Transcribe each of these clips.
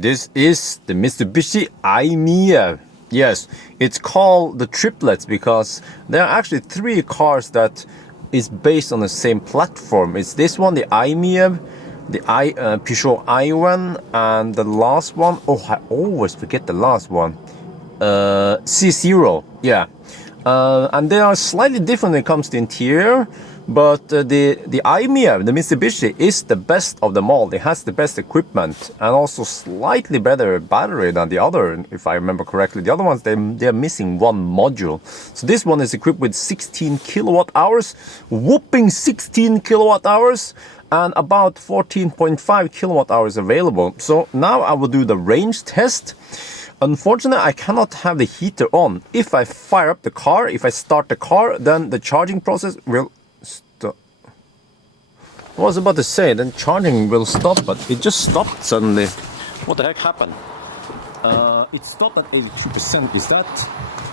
This is the Mitsubishi i-MiEV. Yes, it's called the triplets because there are actually three cars that is based on the same platform. It's this one, the i-MiEV, the Peugeot i1, and the last one, oh, I always forget the last one, C0. Yeah, and they are slightly different when it comes to interior, but the i-MiEV, the Mitsubishi, is the best of them all. It has the best equipment and also slightly better battery than the other, if I remember correctly. The other ones, they're missing one module. So this one is equipped with 16 kilowatt hours, whooping 16 kilowatt hours, and about 14.5 kilowatt hours available. So now I will do the range test. Unfortunately, I cannot have the heater on. If I fire up the car, if I start the car, then the charging process will stop. I was about to say, then charging will stop, but it just stopped suddenly. What the heck happened? It stopped at 82%.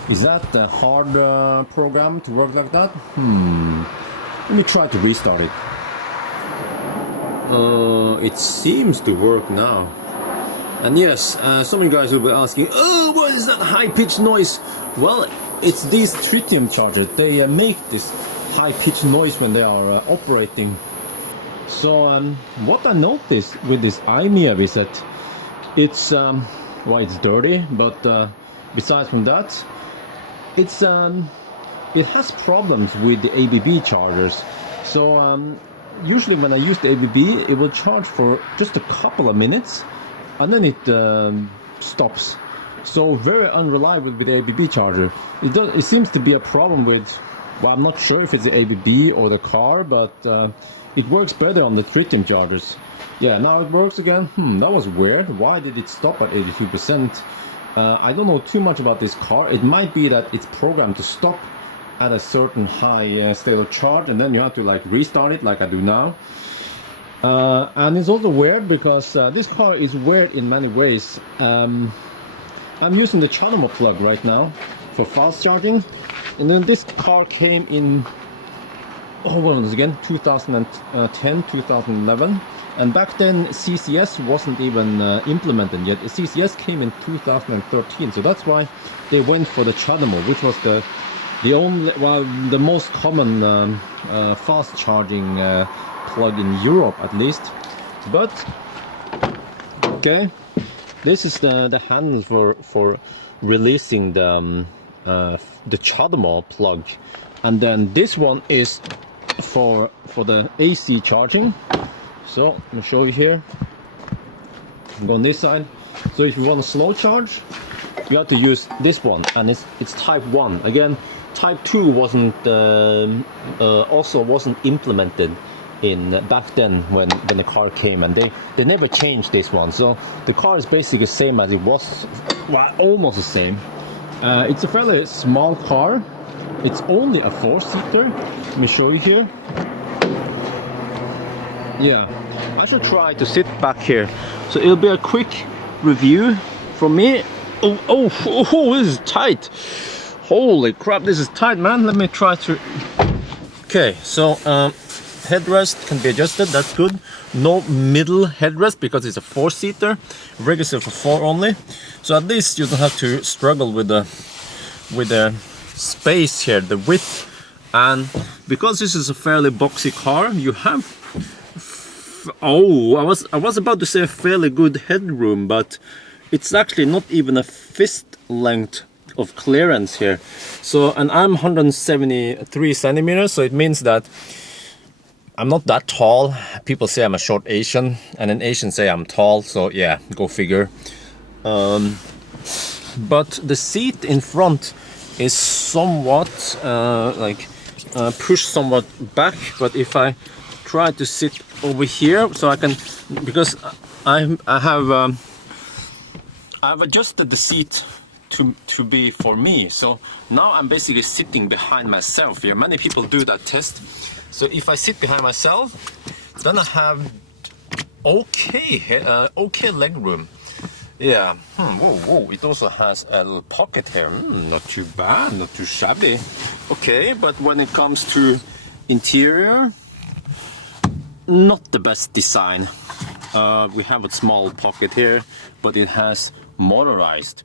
Is that the hard program to work like that? Let me try to restart it. It seems to work now. And yes, some of you guys will be asking, oh, what is that high-pitched noise? Well, it's these tritium chargers. They make this high-pitched noise when they are operating. So what I noticed with this i-MiEV is that it's, well, it's dirty, but besides from that, it's it has problems with the ABB chargers. So usually when I use the ABB, it will charge for just a couple of minutes, and then it stops. So very unreliable with the ABB charger. It seems to be a problem with, well, I'm not sure if it's the ABB or the car, but it works better on the tritium chargers. Yeah, now it works again. That was weird. Why did it stop at 82%? I don't know too much about this car. It might be that it's programmed to stop at a certain high state of charge, and then you have to like restart it like I do now. And it's also weird because this car is weird in many ways. I'm using the Chademo plug right now for fast charging, and then this car came in, oh, what was it again, 2010, 2011, and back then CCS wasn't even implemented yet. CCS came in 2013, so that's why they went for the Chademo, which was the only, well, the most common fast charging plug in Europe, at least. But okay, this is the handle for releasing the Chademo plug, and then this one is for the AC charging. So let me show you here. I'm going this side. So if you want a slow charge, you have to use this one, and it's type 1. Again, type 2 wasn't also wasn't implemented in back then when the car came, and they never changed this one. So the car is basically the same as it was, well, almost the same. It's a fairly small car. It's only a 4-seater. Let me show you here. Yeah, I should try to sit back here. So it'll be a quick review from me. Oh, this is tight. Holy crap, this is tight, man. Let me try to... Okay, so headrest can be adjusted, that's good. No middle headrest because it's a 4-seater, registered for 4 only. So at least you don't have to struggle with the space here, the width. And because this is a fairly boxy car, you have, oh, I was about to say a fairly good headroom, but it's actually not even a fist length of clearance here. So, and I'm 173 centimeters, so it means that I'm not that tall. People say I'm a short Asian, and then Asians say I'm tall, so yeah, go figure. But the seat in front is somewhat pushed somewhat back, but if I try to sit over here, so I can, because I've adjusted the seat to be for me, so now I'm basically sitting behind myself here. Many people do that test. So if I sit behind myself, then I have okay leg room. Yeah. Whoa. It also has a little pocket here. Not too bad, not too shabby. Okay, but when it comes to interior, not the best design. we have a small pocket here, but it has motorized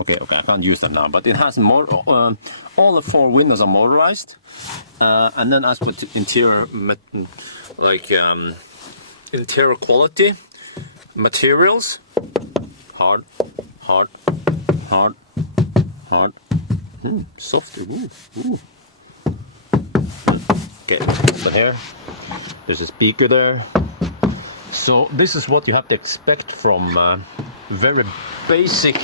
okay, I can't use that now, but it has all the 4 windows are motorized, and then as for interior, interior quality, materials, hard, soft, ooh. Okay, so here, there's a speaker there. So this is what you have to expect from very basic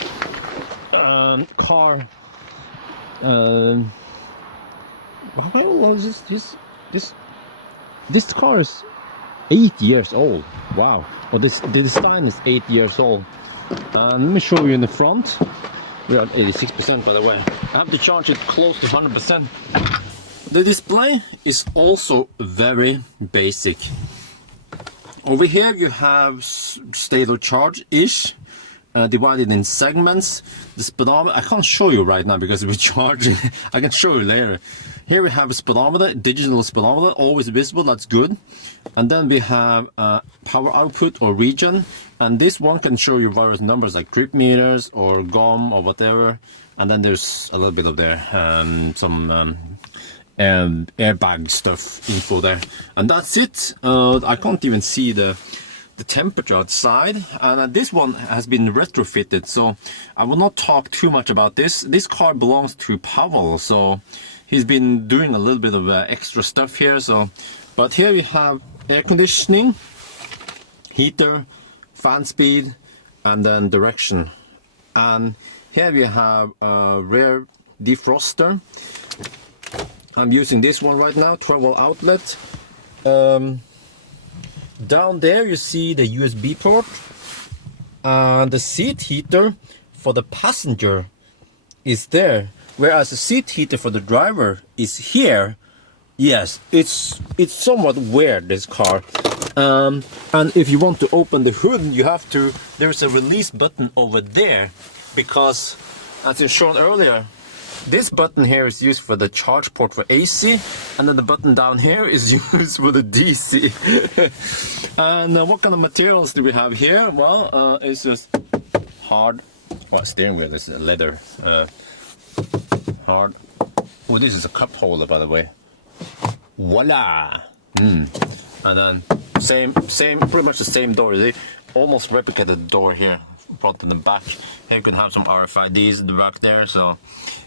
car. How old is this car is 8 years old. Wow. Oh, the design is 8 years old. Let me show you in the front. We're at 86% by the way. I have to charge it close to 100%. The display is also very basic. Over here you have state of charge-ish, divided in segments. The speedometer, I can't show you right now because we're charging. I can show you later. Here we have a speedometer, digital speedometer, always visible, that's good. And then we have power output or region. And this one can show you various numbers like trip meters or GOM or whatever. And then there's a little bit of there, some airbag stuff info there, and that's it. I can't even see the temperature outside, and this one has been retrofitted, so I will not talk too much about this. This car belongs to Pavel, so he's been doing a little bit of extra stuff here. So, but here we have air conditioning, heater, fan speed, and then direction. And here we have a rear defroster. I'm using this one right now, 12-volt outlet. Down there you see the USB port, and the seat heater for the passenger is there, whereas the seat heater for the driver is here. Yes, it's somewhat weird, this car. And if you want to open the hood, you have to, there's a release button over there, because as I showed earlier, this button here is used for the charge port for AC, and then the button down here is used for the DC. And what kind of materials do we have here? Well, it's just hard. Well, steering wheel is leather. Hard. Oh, this is a cup holder, by the way. Voila! And then pretty much the same door. They almost replicated the door here, front and the back. Here you can have some RFIDs in the back there. So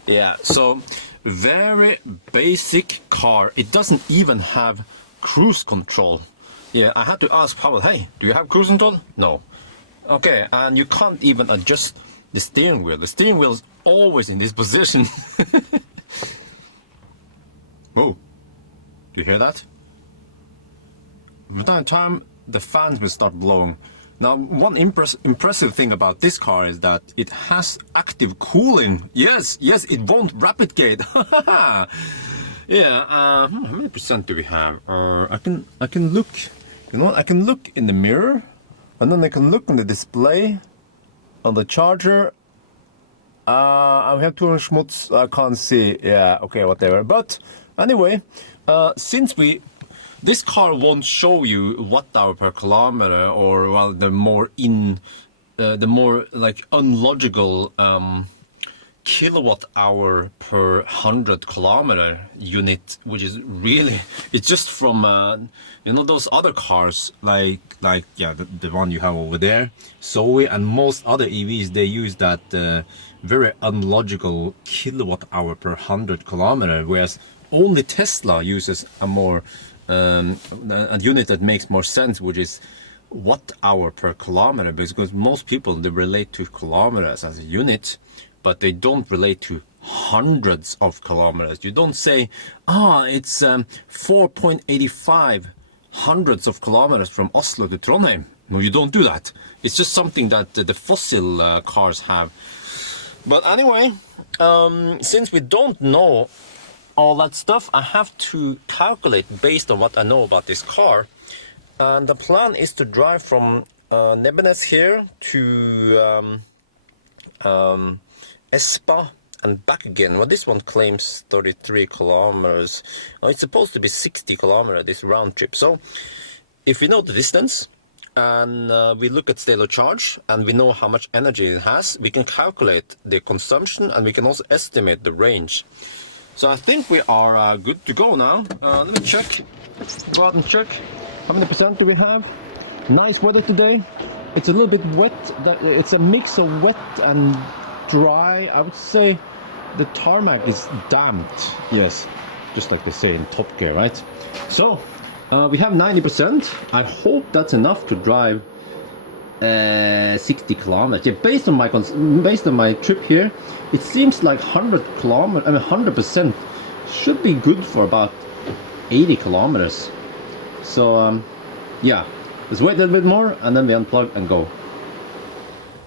yeah, so very basic car. It doesn't even have cruise control. Yeah, I had to ask Pavel, hey, do you have cruise control? No. Okay, and you can't even adjust the steering wheel. The steering wheel is always in this position. Whoa, do you hear that? From time to time, the fans will start blowing. Now, one impressive thing about this car is that it has active cooling. Yes, it won't rapid gate. Yeah, how many percent do we have? I can look. You know what? I can look in the mirror, and then I can look on the display, on the charger. I have 200 schmutz. I can't see. Yeah, okay, whatever. But anyway, since this car won't show you watt-hour per kilometer, or well, the more like unlogical kilowatt-hour per 100 kilometer unit, which is really, it's just from you know, those other cars like yeah, the one you have over there, Zoe, and most other EVs, they use that very unlogical kilowatt-hour per 100 kilometer, whereas only Tesla uses a more a unit that makes more sense, which is watt-hour per kilometer, because most people, they relate to kilometers as a unit, but they don't relate to hundreds of kilometers. You don't say, it's 4.85 hundreds of kilometers from Oslo to Trondheim. No, you don't do that. It's just something that the fossil cars have. But anyway, since we don't know all that stuff, I have to calculate based on what I know about this car. And the plan is to drive from Nebenes here to Espa and back again. Well, this one claims 33 kilometers. It's supposed to be 60 kilometers, this round trip. So if we know the distance, and we look at state of charge, and we know how much energy it has, we can calculate the consumption, and we can also estimate the range. So I think we are good to go now. Let me check. Go out and check. How many percent do we have? Nice weather today. It's a little bit wet. It's a mix of wet and dry. I would say the tarmac is damped. Yes, just like they say in Top Gear, right? So we have 90%. I hope that's enough to drive 60 kilometers. Yeah, based on my trip here, it seems like 100 kilometers. I mean, 100% should be good for about 80 kilometers. So yeah, let's wait a little bit more and then we unplug and go.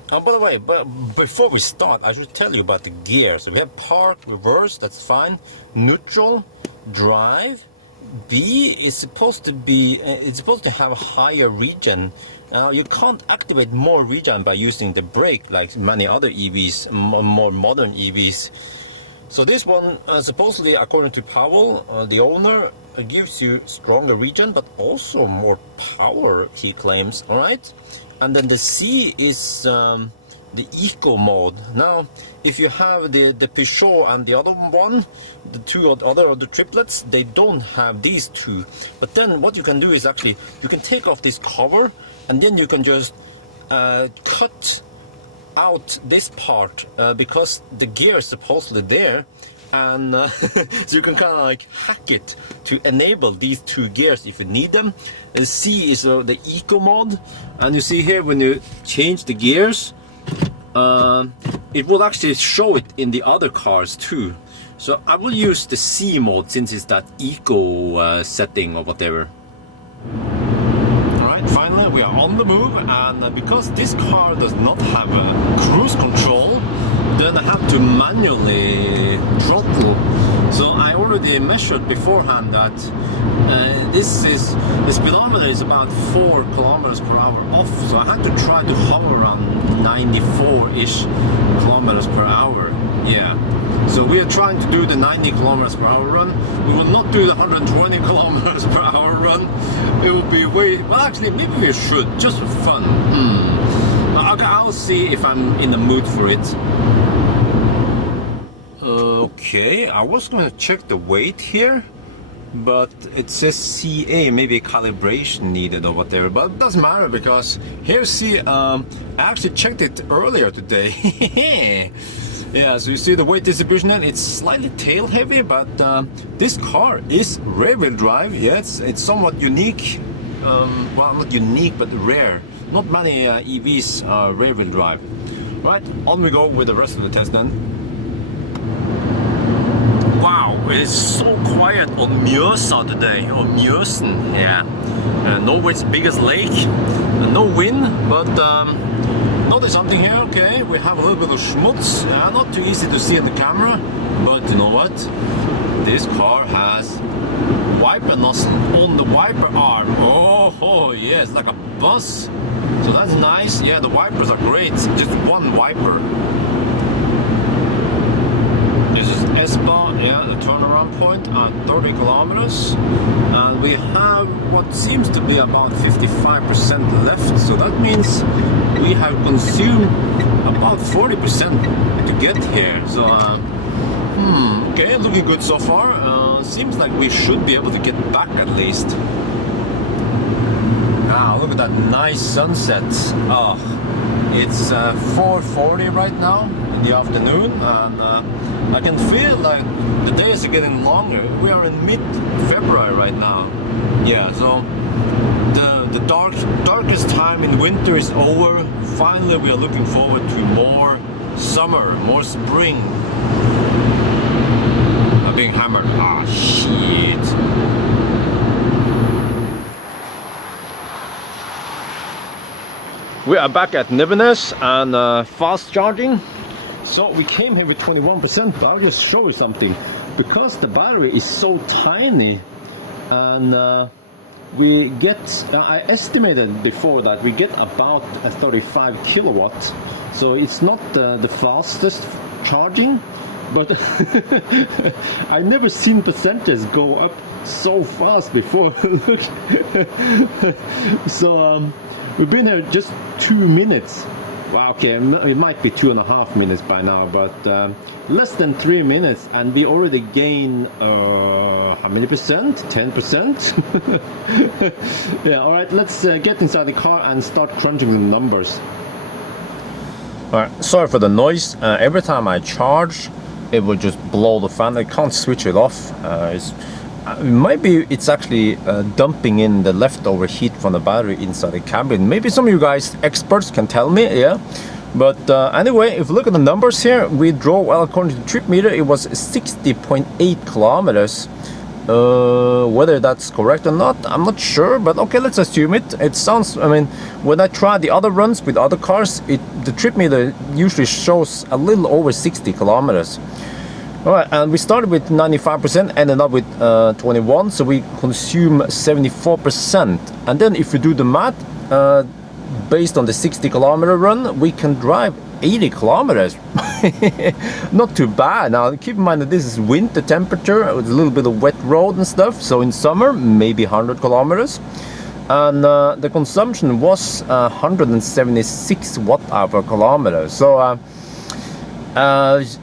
By the way, but before we start, I should tell you about the gears. So we have park, reverse, that's fine. Neutral, drive. B is supposed to be, it's supposed to have a higher regen. Now you can't activate more regen by using the brake like many other EVs, more modern EVs. So this one, supposedly, according to Powell, the owner, gives you stronger regen, but also more power, he claims. All right, and then the C is the eco mode. Now, if you have the Peugeot and the other one, the two other the triplets, they don't have these two. But then what you can do is actually you can take off this cover, and then you can just cut out this part because the gear is supposedly there, and so you can kind of like hack it to enable these two gears if you need them. The C is the eco mode, and you see here when you change the gears, it will actually show it in the other cars too. So I will use the C mode since it's that eco setting or whatever. Finally, we are on the move, and because this car does not have a cruise control, then I have to manually throttle. So I already measured beforehand that the speedometer is about 4 kilometers per hour off. So I had to try to hover around 94-ish kilometers per hour. Yeah. So we are trying to do the 90 kilometers per hour run. We will not do the 120 kilometers per hour run. It will be way, well actually maybe we should, just for fun. Okay, I'll see if I'm in the mood for it. Okay, I was going to check the weight here, but it says CA, maybe calibration needed or whatever, but it doesn't matter because here, see, I actually checked it earlier today. Yeah, so you see the weight distribution, and it's slightly tail heavy, but this car is rear-wheel drive. Yeah, it's somewhat unique. Well, not unique, but rare. Not many EVs are rear-wheel drive. Right, on we go with the rest of the test then. Wow, it's so quiet on Mjøsa today, or Mjøsen, yeah. Norway's biggest lake, no wind, but notice something here. Okay, we have a little bit of schmutz, not too easy to see in the camera, but you know what? This car has wiper nozzle on the wiper arm. Oh yes, like a bus. So that's nice. Yeah, the wipers are great. Just one wiper. This is ESPA, yeah, the turnaround point at 30 kilometers. And we have what seems to be about 55% left. So that means we have consumed about 40% to get here. So, okay, looking good so far. Seems like we should be able to get back at least. Ah, look at that nice sunset. Oh, it's 4:40 right now in the afternoon, and I can feel like the days are getting longer. We are in mid-February right now. Yeah, so the darkest time in winter is over. Finally, we are looking forward to more summer, more spring. I'm being hammered. Ah, shit. We are back at Nivenes and fast charging. So we came here with 21%, but I'll just show you something. Because the battery is so tiny, and we get, I estimated before that we get about a 35 kilowatt. So it's not the fastest charging, but I never seen percentages go up so fast before. Look. So we've been here just 2 minutes. Wow, okay, it might be 2.5 minutes by now, but less than 3 minutes, and we already gain how many percent? 10%. Yeah, all right, let's get inside the car and start crunching the numbers. All right, sorry for the noise. Every time I charge, it will just blow the fan. I can't switch it off. Maybe it's actually dumping in the leftover heat from the battery inside the cabin. Maybe some of you guys, experts, can tell me, yeah. But anyway, if you look at the numbers here, we drove, well, according to the trip meter, it was 60.8 kilometers. Whether that's correct or not, I'm not sure, but okay, let's assume it. It sounds, I mean, when I try the other runs with other cars, the trip meter usually shows a little over 60 kilometers. All right, and we started with 95%, ended up with 21, so we consume 74%. And then if you do the math, based on the 60 kilometer run, we can drive 80 kilometers. Not too bad. Now keep in mind that this is winter temperature with a little bit of wet road and stuff, so in summer maybe 100 kilometers. And the consumption was 176 watt-hour per kilometer. So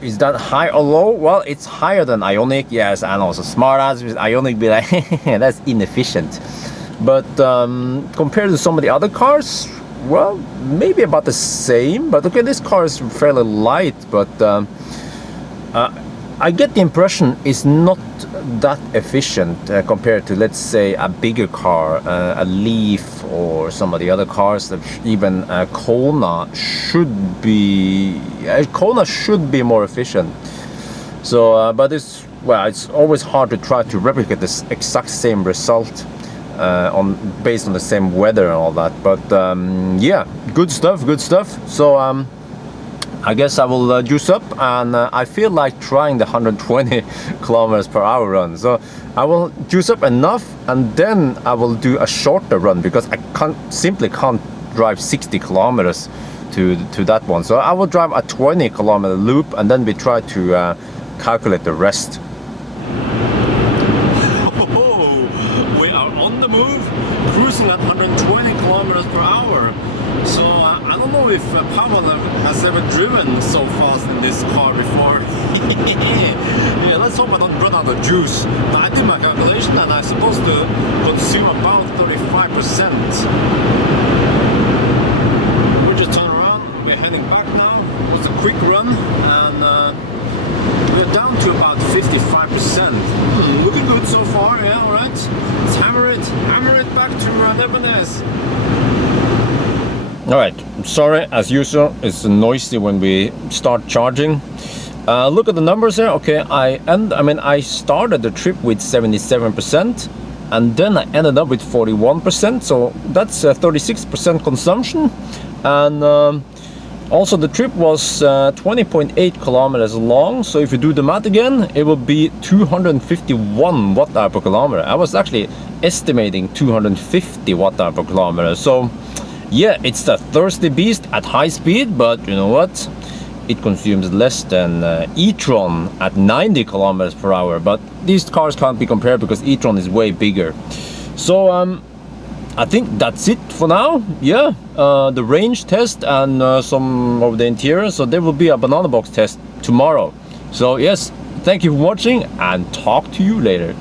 is that high or low? Well, it's higher than Ioniq, yes, and also smart ass with Ioniq be like, that's inefficient. But compared to some of the other cars, well, maybe about the same. But okay, this car is fairly light, but I get the impression it's not that efficient compared to, let's say, a bigger car, a Leaf, or some of the other cars. That even Kona should be more efficient. So, but it's always hard to try to replicate this exact same result based on the same weather and all that. But yeah, good stuff. So I guess I will juice up, and I feel like trying the 120 kilometers per hour run. So I will juice up enough, and then I will do a shorter run, because I simply can't drive 60 kilometers to that one. So I will drive a 20 kilometer loop, and then we try to calculate the rest. We are on the move, cruising at 120 kilometers per hour. So I don't know if Pavel has ever driven so fast in this car before. Yeah, let's hope I don't run out of juice. But I did my calculation, and I'm supposed to consume about 35%. We just turn around, we're heading back now. It was a quick run, and we're down to about 55%. Looking good so far, yeah, alright. Let's hammer it back to Nevernes. Alright, sorry, as usual, it's noisy when we start charging. Look at the numbers here. Okay, I started the trip with 77%, and then I ended up with 41%, so that's 36% consumption. And also the trip was 20.8 kilometers long, so if you do the math again, it will be 251 watt-hour per kilometer. I was actually estimating 250 watt-hour per kilometer. So yeah, it's the thirsty beast at high speed, but you know what? It consumes less than e-tron at 90 kilometers per hour. But these cars can't be compared because e-tron is way bigger. So I think that's it for now. Yeah, the range test and some of the interior. So there will be a banana box test tomorrow. So yes, thank you for watching, and talk to you later.